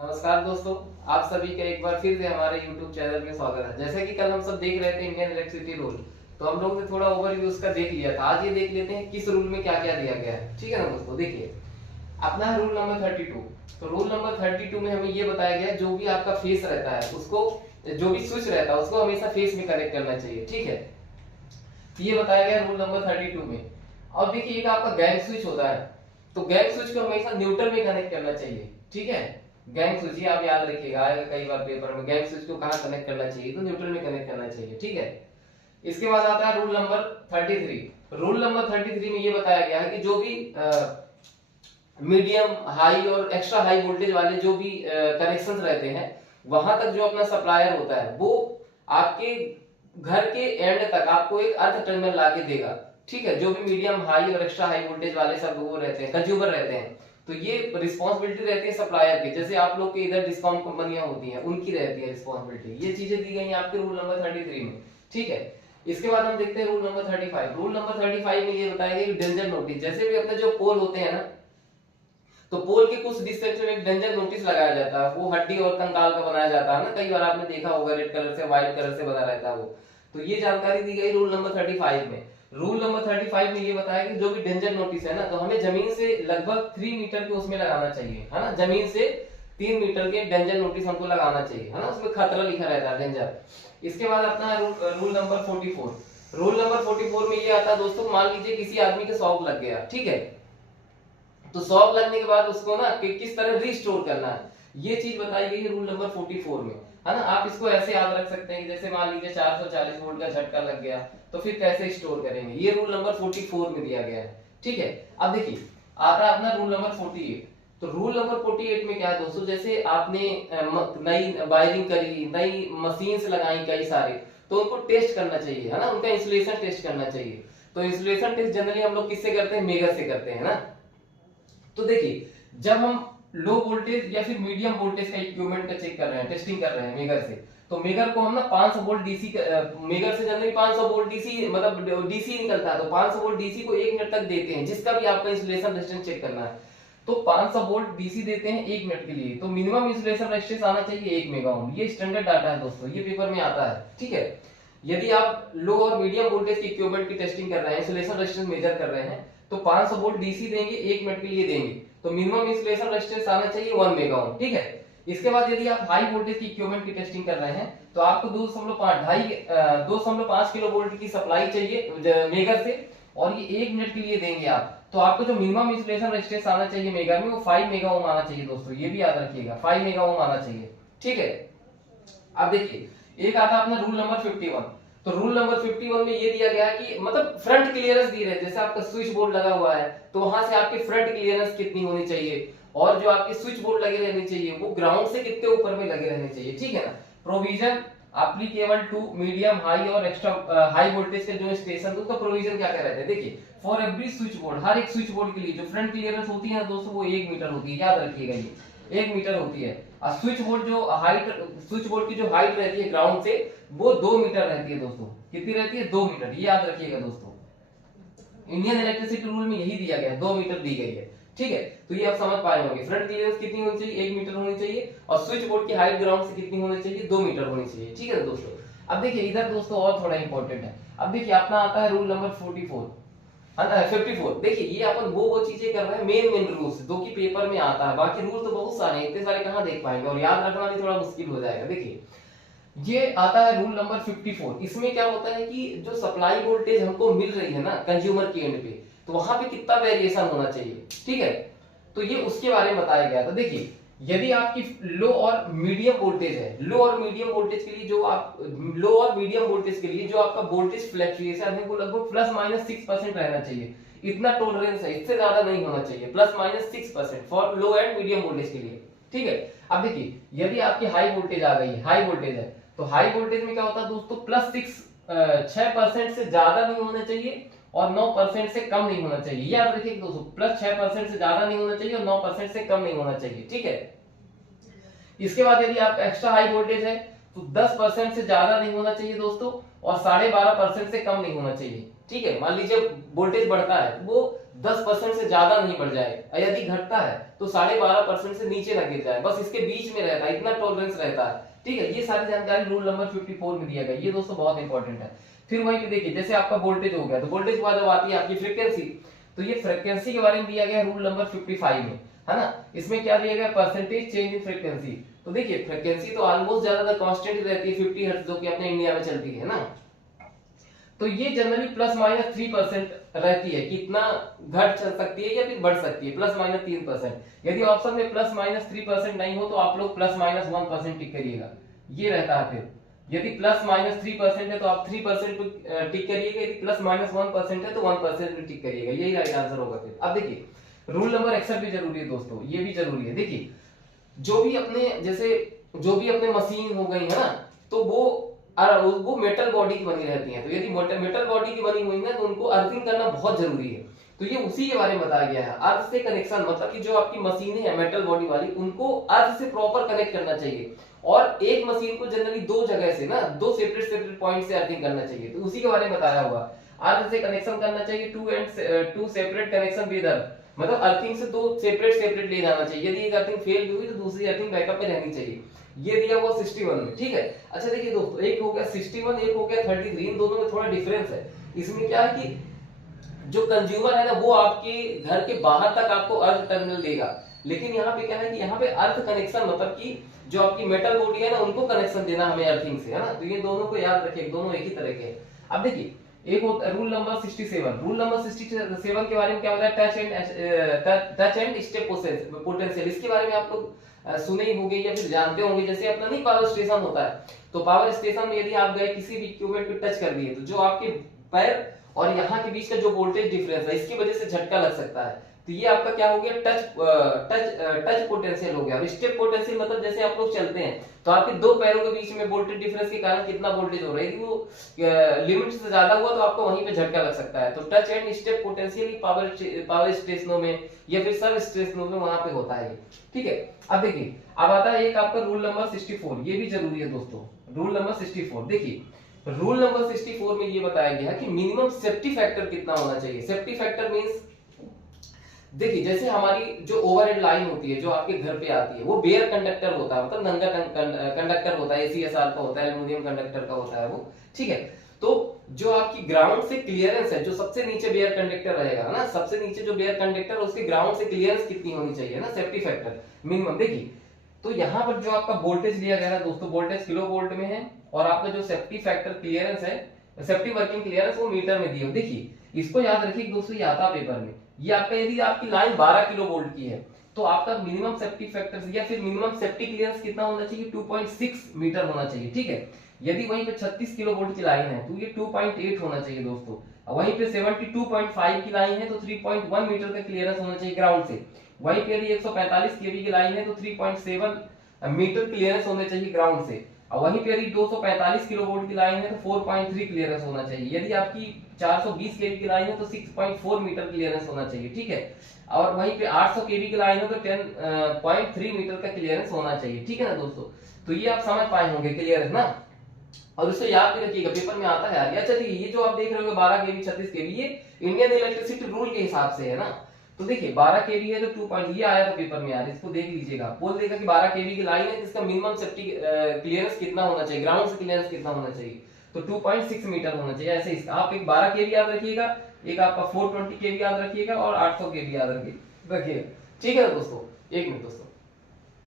नमस्कार दोस्तों, आप सभी का एक बार फिर से हमारे YouTube चैनल में स्वागत है। जैसे कि कल हम सब देख रहे थे इंडियन इलेक्ट्रिसिटी रूल, तो हम लोग ने थोड़ा ओवरव्यू उसका देख लिया था। आज ये देख लेते हैं किस रूल में क्या क्या दिया गया है। ठीक है ना दोस्तों, देखिए अपना है रूल नंबर 32। तो रूल नंबर 32 में हमें ये बताया गया है जो भी आपका फेस रहता है उसको, जो भी स्विच रहता है उसको हमेशा फेस में कनेक्ट करना चाहिए। ठीक है, तो ये बताया गया रूल नंबर 32 में। और देखिए एक आपका गैंग स्विच होता है, तो गैंग स्विच को हमेशा न्यूट्रल में कनेक्ट करना चाहिए। ठीक है, गैंग स्विच ये आप याद रखिएगा, आएगा कई बार पेपर में। गैंग स्विच को कहां कनेक्ट करना चाहिए, तो न्यूट्रल में कनेक्ट करना चाहिए। ठीक है, इसके बाद आता है रूल नंबर 33। रूल नंबर 33 में ये बताया गया है कि जो भी मीडियम हाई और एक्स्ट्रा हाई वोल्टेज वाले जो भी कनेक्शंस रहते हैं, वहां तक जो अपना सप्लायर होता है वो आपके घर के एंड तक आपको एक अर्थ टर्मिनल ला के देगा। ठीक है, जो भी मीडियम हाई और एक्स्ट्रा हाई वोल्टेज वाले सब वो रहते हैं, कंज्यूमर रहते हैं, तो ये रिस्पॉन्सिबिलिटी रहती है सप्लायर की। जैसे आप लोग के इधर डिस्कॉम कंपनियां होती हैं, उनकी रहती है रिस्पॉन्सिबिलिटी। ये चीजें दी गई हैं आपके रूल नंबर 33 में। ठीक है, इसके बाद हम देखते हैं रूल नंबर 35। रूल नंबर 35 में ये बताया गया डेंजर नोटिस। जैसे भी अपने जो पोल होते हैं ना, तो पोल के कुछ डिस्टेंस में एक डेंजर नोटिस लगाया जाता है। वो हड्डी और कंकाल का बनाया जाता है ना, कई बार आपने देखा होगा, रेड कलर से व्हाइट कलर से बना रहता है वो। तो ये जानकारी दी गई रूल नंबर 35 में। रूल नंबर 35 में ये बताया कि जो भी डेंजर नोटिस है ना, तो हमें जमीन से लगभग 3 मीटर के उसमें लगाना चाहिए, है ना। जमीन से 3 मीटर के डेंजर नोटिस हमको लगाना चाहिए, है ना। उसमें खतरा लिखा रहता है, डेंजर। इसके बाद अपना रूल नंबर 44। रूल नंबर 44 में ये आता है दोस्तों, मान लीजिए किसी आदमी के शॉक लग गया। ठीक है, तो शॉक लगने के बाद उसको ना कि किस तरह रिस्टोर करना है, ये चीज बताई गई है रूल नंबर 44 में, है ना। आप इसको ऐसे याद रख सकते हैं कि जैसे मान लीजिए 440 वोल्ट का झटका लग गया, तो फिर कैसे स्टोर करेंगे, ये रूल नंबर 44 में दिया गया है। ठीक है, अब देखिए आता है अपना रूल नंबर 48। तो रूल नंबर 48 में क्या है दोस्तों, जैसे आपने नई वायरिंग करी, नई मशीन्स लगाई कई सारे, तो उनको टेस्ट करना चाहिए, है ना। उनका इंसुलेशन टेस्ट करना चाहिए। तो इंसुलेशन टेस्ट जनरली हम लोग किससे करते हैं, मेगर से करते हैं ना। तो देखिए जब हम लो वोल्टेज या फिर मीडियम वोल्टेज का इक्विपमेंट का चेक कर रहे हैं, टेस्टिंग कर रहे हैं मेगर से, तो मेगर को हम ना 500 वोल्ट डीसी, मेगर से जनरली 500 वोल्ट डीसी मतलब डीसी निकलता है, तो 500 वोल्ट डीसी को 1 मिनट तक देते हैं, जिसका भी आपका इंसुलेशन रेजिस्टेंस चेक करना है। तो 500 वोल्ट डीसी देते हैं 1 मिनट के लिए, तो मिनिमम इंसुलेशन रेजिस्टेंस आना चाहिए 1 मेगा ओम। ये स्टैंडर्ड डाटा है दोस्तों, ये पेपर में आता है। ठीक है, यदि आप लो और मीडियम वोल्टेज के इक्विपमेंट की टेस्टिंग कर रहे हैं, इंसुलेशन रेजिस्टेंस मेजर कर रहे हैं, तो 500 वोल्ट डीसी देंगे 1 मिनट के लिए देंगे, तो मिनिमम इंसुलेशन रेजिस्टेंस आना चाहिए 1 मेगा ओम। ठीक है, इसके बाद यदि आप हाई वोल्टेज की इक्विपमेंट की टेस्टिंग कर रहे हैं, तो आपको 2.5 किलो वोल्ट की सप्लाई चाहिए मेगर से, और ये 1 मिनट के लिए देंगे आप, तो आपको जो मिनिमम इंसुलेशन रेजिस्टेंस आना चाहिए मेगर में, वो 5 मेगा ओम आना चाहिए दोस्तों, ये भी याद रखिएगा, 5 मेगा ओम आना चाहिए। ठीक है, अब देखिए एक आता अपना रूल नंबर 51। तो रूल नंबर 51 में ये दिया गया है कि मतलब फ्रंट क्लियरेंस दी है, जैसे आपका स्विच बोर्ड लगा हुआ है, तो वहां से आपकी फ्रंट क्लियरेंस कितनी होनी चाहिए, और जो आपके स्विच बोर्ड लगे रहने चाहिए वो ग्राउंड से कितने ऊपर में लगे रहने चाहिए। ठीक है ना। Provision applicable to medium high और एक्स्ट्रा हाई वोल्टेज के जो स्टेशन, उसका प्रोविजन क्या क्या रहता है। देखिए फॉर एवरी स्विच बोर्ड, हर एक स्विच बोर्ड के लिए जो फ्रंट क्लियरेंस होती है दोस्तों, वो 1 मीटर होती है, याद रखिएगा ये 1 मीटर होती है। और स्विच बोर्ड जो हाइट, स्विच बोर्ड की जो हाइट रहती है ग्राउंड से, वो 2 मीटर रहती है दोस्तों। कितनी रहती है, 2 मीटर, ये याद रखिएगा दोस्तों। इंडियन इलेक्ट्रिसिटी रूल में यही दिया गया है, 2 मीटर दी गई है। ठीक है, तो ये आप समझ पाए होंगे, फ्रंट क्लियरेंस कितनी होनी चाहिए, 1 मीटर होनी चाहिए, और स्विच बोर्ड की हाइट ग्राउंड से कितनी होनी चाहिए, 2 मीटर होनी चाहिए। ठीक है दोस्तों, अब देखिए इधर दोस्तों और थोड़ा इंपॉर्टेंट है। अब देखिए अपना आता है रूल नंबर 54। देखिए ये अपन वो चीजें कर रहे हैं, मेन रूल्स जो कि पेपर में आता है। बाकी रूल तो बहुत सारे हैं, इतने सारे कहां देख पाएंगे, और याद रखना भी थोड़ा मुश्किल हो जाएगा। देखिए ये आता है रूल नंबर 54। इसमें क्या होता है कि जो सप्लाई वोल्टेज हमको मिल रही है ना कंज्यूमर के एंड पे, तो वहां पे कितना वेरिएशन होना चाहिए। ठीक है, तो ये उसके बारे में बताया गया था। देखिए यदि आपकी लो और मीडियम वोल्टेज है, लो और मीडियम वोल्टेज के लिए जो आप लो और मीडियम वोल्टेज के लिए जो आपका वोल्टेज फ्लक्चुएशन है, वो लगभग ±6% रहना चाहिए। इतना टॉलरेंस है, इससे ज्यादा नहीं होना चाहिए, +-6% for low and medium voltage के लिए। ठीक है, अब देखिए यदि आपकी हाई वोल्टेज आ गई, हाई वोल्टेज है, तो हाई वोल्टेज में क्या होता है दोस्तों, +6% से ज्यादा नहीं होना चाहिए, और 9% से कम नहीं होना चाहिए। याद रखिए दोस्तों, +6% से ज्यादा नहीं होना चाहिए और 9% से कम नहीं होना चाहिए। ठीक है, इसके बाद यदि आपका एक्स्ट्रा हाई वोल्टेज है, तो 10% से ज्यादा नहीं होना चाहिए दोस्तों, और 12.5% से कम नहीं होना चाहिए। ठीक है, मान लीजिए वोल्टेज बढ़ता है, वो 10% से ज्यादा नहीं बढ़ जाए, और यदि घटता है तो 12.5% से नीचे ना गिर जाए, बस इसके बीच में रहता है, इतना टॉलरेंस रहता है। ठीक है, ये सारी जानकारी रूल नंबर 54 में दिया गया, ये दोस्तों बहुत इंपॉर्टेंट है। फिर वहीं पे देखिए, जैसे आपका वोल्टेज हो गया, तो वोल्टेज के बाद जब आती है आपकी फ्रीक्वेंसी, तो ये फ्रीक्वेंसी के बारे में दिया गया रूल नंबर 55 में, है ना। इसमें क्या दिया गया, परसेंटेज चेंज इन फ्रीक्वेंसी। तो देखिए फ्रीक्वेंसी तो ऑलमोस्ट ज्यादातर कांस्टेंट ही रहती है 50 हर्ट्ज, जो कि अपने इंडिया में चलती है ना। तो ये जनरली ±3% रहती है, कितना घट चल सकती है या फिर बढ़ सकती है, ±3%। यदि ऑप्शन में ±3% नहीं हो तो आप लोग ±1% टिक करिएगा, ये रहता है। फिर यदि ±3% है तो आप 3% टिक करिएगा, यदि ±1% है तो 1% टिक करिएगा, यही राइट आंसर होगा। फिर अब देखिए रूल नंबर 61 भी जरूरी है दोस्तों, ये भी जरूरी है। देखिए जो भी अपने मशीन हो गई है ना, तो वो मेटल बॉडी की बनी रहती है। तो यदि मेटल बॉडी की बनी हुई है तो उनको अर्थिंग करना बहुत जरूरी है। तो ये उसी के बारे में बताया गया है। अर्थ से कनेक्शन मतलब कि जो आपकी मशीनें हैं मेटल बॉडी वाली, उनको अर्थ से प्रॉपर कनेक्ट करना चाहिए, और एक मशीन को जनरली दो जगह से ना, दो सेपरेट पॉइंट से अर्थिंग करना चाहिए। तो उसी के बारे में बताया हुआ, अर्थ से कनेक्शन करना चाहिए, two separate connection with earth, मतलब अर्थिंग से दो सेपरेट ले जाना चाहिए। यदि एक अर्थिंग फेल हुई तो दूसरी अर्थिंग बैकअप में रहनी चाहिए। ये दिया हुआ 61 में, ठीक है। अच्छा देखिए दोस्तों, एक हो गया 61, एक हो गया 33, इन दोनों में थोड़ा डिफरेंस है। इसमें क्या है कि जो कंज्यूमर है ना, वो आपके घर के बाहर तक आपको अर्थ टर्मिनल देगा, लेकिन यहाँ पे क्या है कि यहाँ पे अर्थ कनेक्शन मतलब कि जो आपकी मेटल बॉडी है ना, उनको कनेक्शन देना हमें अर्थिंग से, है ना। तो ये दोनों को याद रखिए, दोनों एक ही तरह के हैं। अब देखिए एक होता है रूल नंबर 67। रूल नंबर 67 के बारे में क्या होता है, टच एंड स्टेप पोटेंशियल। इसके बारे में आप लोग सुने ही होंगे या फिर जानते होंगे। जैसे अपना नहीं पावर स्टेशन होता है, तो पावर स्टेशन में यदि आप गए किसी भी इक्विपमेंट पे टच कर दिए, तो जो आपके पैर और यहाँ के बीच का जो वोल्टेज डिफरेंस है, इसकी वजह से झटका लग सकता है। तो ये आपका क्या हो गया, टच पोटेंशियल हो गया। और स्टेप पोटेंशियल मतलब जैसे आप लोग चलते हैं तो आपके दो पैरों के बीच में वोल्टेज डिफरेंस के कारण कितना वोल्टेज हो रहा है, यदि वो लिमिट से ज्यादा हुआ तो आपको वहीं पे झटका लग सकता है। तो touch and step potential power स्टेशनों में या फिर सब स्टेशनों में वहां पे होता है, ठीक है। अब देखिए अब आता है एक आपका रूल नंबर 64, ये भी जरूरी है दोस्तों। रूल नंबर 64 देखिए, रूल नंबर 64 में ये बताया गया है कि मिनिमम सेफ्टी फैक्टर कितना होना चाहिए। सेफ्टी फैक्टर मींस देखिए जैसे हमारी जो ओवरहेड लाइन होती है जो आपके घर पे आती है, वो बेयर कंडक्टर होता है, मतलब नंगा कंडक्टर होता है, ACSR का होता है, एल्युमिनियम कंडक्टर का होता है वो, ठीक है। तो जो आपकी ग्राउंड से क्लियरेंस है, जो सबसे नीचे बेयर कंडक्टर रहेगा ना, सबसे नीचे जो बेयर कंडक्टर उसके ग्राउंड से क्लियरेंस कितनी होनी चाहिए ना, सेफ्टी फैक्टर मिनिमम। देखिए तो यहाँ पर जो आपका वोल्टेज लिया गया है दोस्तों, वोल्टेज किलो वोल्ट में है, और आपका जो सेफ्टी फैक्टर क्लियरेंस है, सेफ्टी वर्किंग क्लियरेंस वो मीटर में दिए। देखिए इसको याद रखिए दोस्तों, ये आता पेपर में। ये आपका यदि आपकी लाइन 12 किलो वोल्ट की है तो आपका मिनिमम सेफ्टी फैक्टर या फिर मिनिमम सेफ्टी क्लियरेंस कितना होना चाहिए, 2.6 मीटर होना चाहिए, ठीक है। यदि वहीं पे 36 किलो वोल्ट की लाइन है तो ये 2.8 होना चाहिए दोस्तों। वहीं पे 72.5 की लाइन है तो 3.1 मीटर का क्लियरेंस होना चाहिए ग्राउंड से। वहीं पे यदि 145 केवी की लाइन है तो 3.7 मीटर क्लियरेंस होने चाहिए ग्राउंड से। और वहीं पे यदि 245 किलो वोल्ट की लाइन है तो 4.3 क्लियरेंस होना चाहिए। यदि आपकी 420 केवी की लाइन है तो 6.4 मीटर क्लियरेंस होना चाहिए, ठीक है। और वहीं पे 800 केवी की लाइन है तो 10.3 मीटर का क्लियरेंस होना चाहिए, ठीक है ना दोस्तों। तो ये आप समझ पाए होंगे, क्लियर है ना। और इसको याद भी रखिएगा, पेपर में आता है यार। अच्छा देखिए ये जो आप देख रहे हो 12 केवी 36 केवी, ये इंडियन इलेक्ट्रिसिटी रूल के हिसाब से है ना। तो देखिए 12 केवी है तो 2 पॉइंट, ये आया था पेपर में यार, इसको देख लीजिएगा। बोल देगा कि 12 केवी की लाइन है जिसका मिनिमम सेफ्टी क्लियरेंस कितना होना चाहिए, ग्राउंड से क्लियरेंस कितना होना चाहिए, तो 2.6 मीटर होना चाहिए। ऐसे इसका आप एक 12 केवी याद रखिएगा, एक आपका 420 केवी याद रखिएगा, और 800 केवी याद रखिएगा, ठीक है ना दोस्तों। एक मिनट दोस्तों।